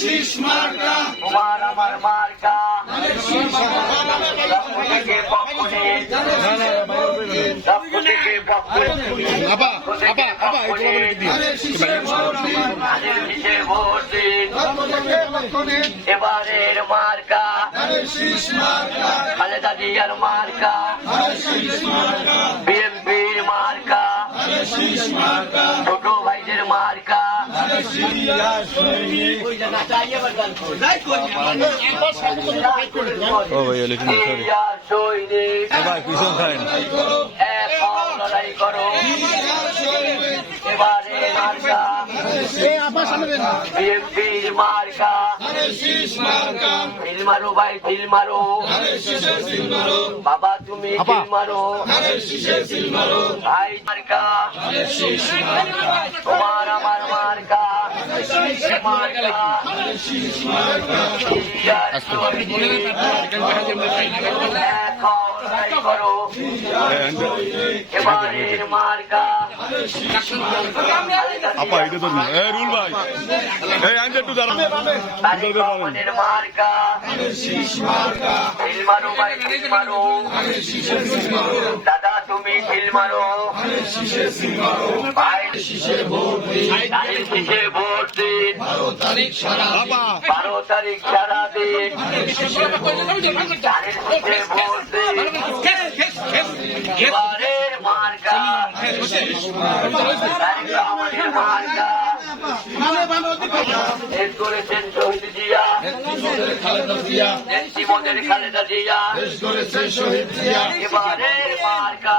শীষ মার্কা, তোমার আমার মার্কা, পক্ষ থেকে পক্ষ ভোট দিন। এবারের মার্কা শীষ মার্কা, খালেদা জিয়ার মার্কা, বিএনপির মার্কা, শীষ মার্কা, ছোট ভাইদের মার্কা, ও ভাই ইলেকশন সরি সৈনিক ভাই পিছন খায় না এক হও, লড়াই করো। এবারে মার্কা বিএনপির মার্কা, শীষ মার্কা, ঢিল মারো ভাই, ঢিল মারো শীষে সিল মারো, বাবা, তুমি ঢিল মারো শীষে সিল মারো, ভাই। মার্কা শীষ মার্কা, তোমার আমার মার্কা, মার্কা শীষ মার্কা, এক হও, লড়াই করো। এবারের মার্কা আপা এটা তো রুল ভাই এই আইন একটু দাঁড়ান আমাদের মার্কা, শীষ মার্কা, ঢিল মারো ভাই, ঢিল মারো শীষে সিল মারো, দাদা, তুমি ঢিল মারো শীষে সিল মারো, ভাই। শীষে ভোট দিন, ধানের শীষে ভোট দিন, 12 তারিখ সারা আপা 12 তারিখ সারা দিন। শীষে ভোট দিন, ধানের শীষে ভোট দিন। এবারের মার্কা আমাদের মার্কা, শেষ করেছেন শহীদ জিয়া, খালেদা জিয়া, নেত্রী মোদের খালেদা জিয়া। দেশ গড়েছে শহীদ জিয়া, এবারের মার্কা